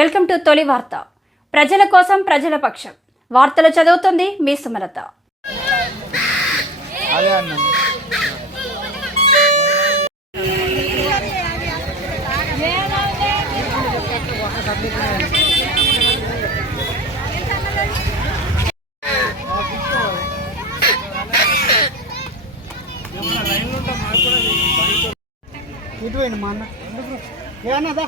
Welcome to తొలి వార్త. ప్రజల కోసం ప్రజల పక్షం. వార్తలు చదువుతుంది మీ సుమలత. ఇటువైంది మా అన్న ఏమన్నదా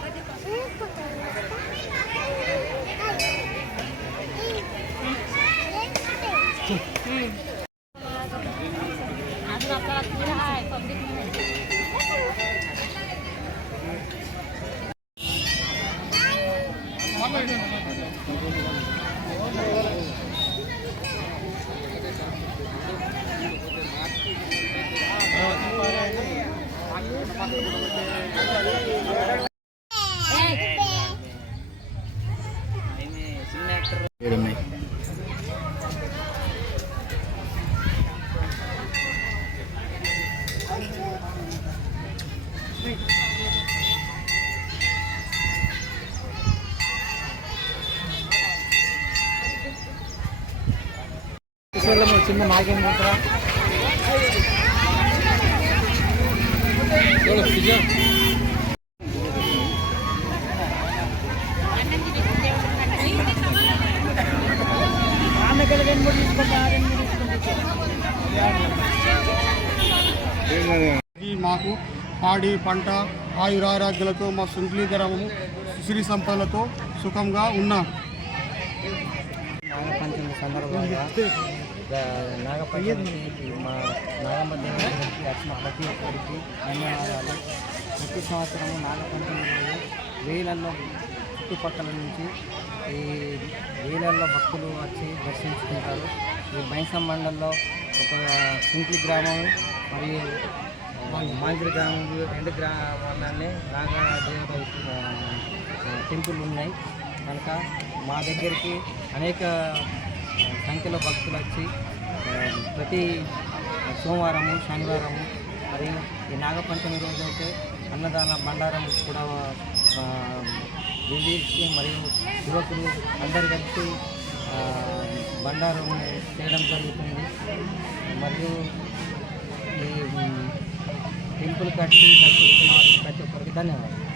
చిన్న నాకేం పోతారా మాకు పాడి పంట ఆయురారోగ్యాలతో మా సుంట్లీ గ్రామము సిరి సంపదలతో సుఖంగా ఉన్నాం. నాగపంచమి సందర్భంగా నాగపంచమికి మా నాగమ్మ దేవుడికి వచ్చిన ప్రతి ఒక్కరికి ధన్యవాదాలు. ప్రతి సంవత్సరము నాగపంచమి రోజు వేలల్లో చుట్టుపక్కల నుంచి ఈ వేలల్లో భక్తులు వచ్చి దర్శించుకుంటారు. ఈ బైంసం మండలంలో ఒక సింట్లి గ్రామం మరియు మాంగిరి గ్రామం రెండు గ్రామాలనే నాగదేవత టెంపుల్ ఉన్నాయి కనుక మా దగ్గరికి అనేక సంఖ్యలో భక్తులు వచ్చి ప్రతి సోమవారము శనివారము మరియు ఈ నాగపంచమి రోజు అయితే అన్నదాన బండారం కూడా విధించి మరియు యువకులు అందరు కలిసి బండారం చేయడం జరుగుతుంది. మరియు ఈ టెంపుల్ కట్టి దర్శిస్తున్న ప్రతి ఒక్కరికి ధన్యవాదాలు.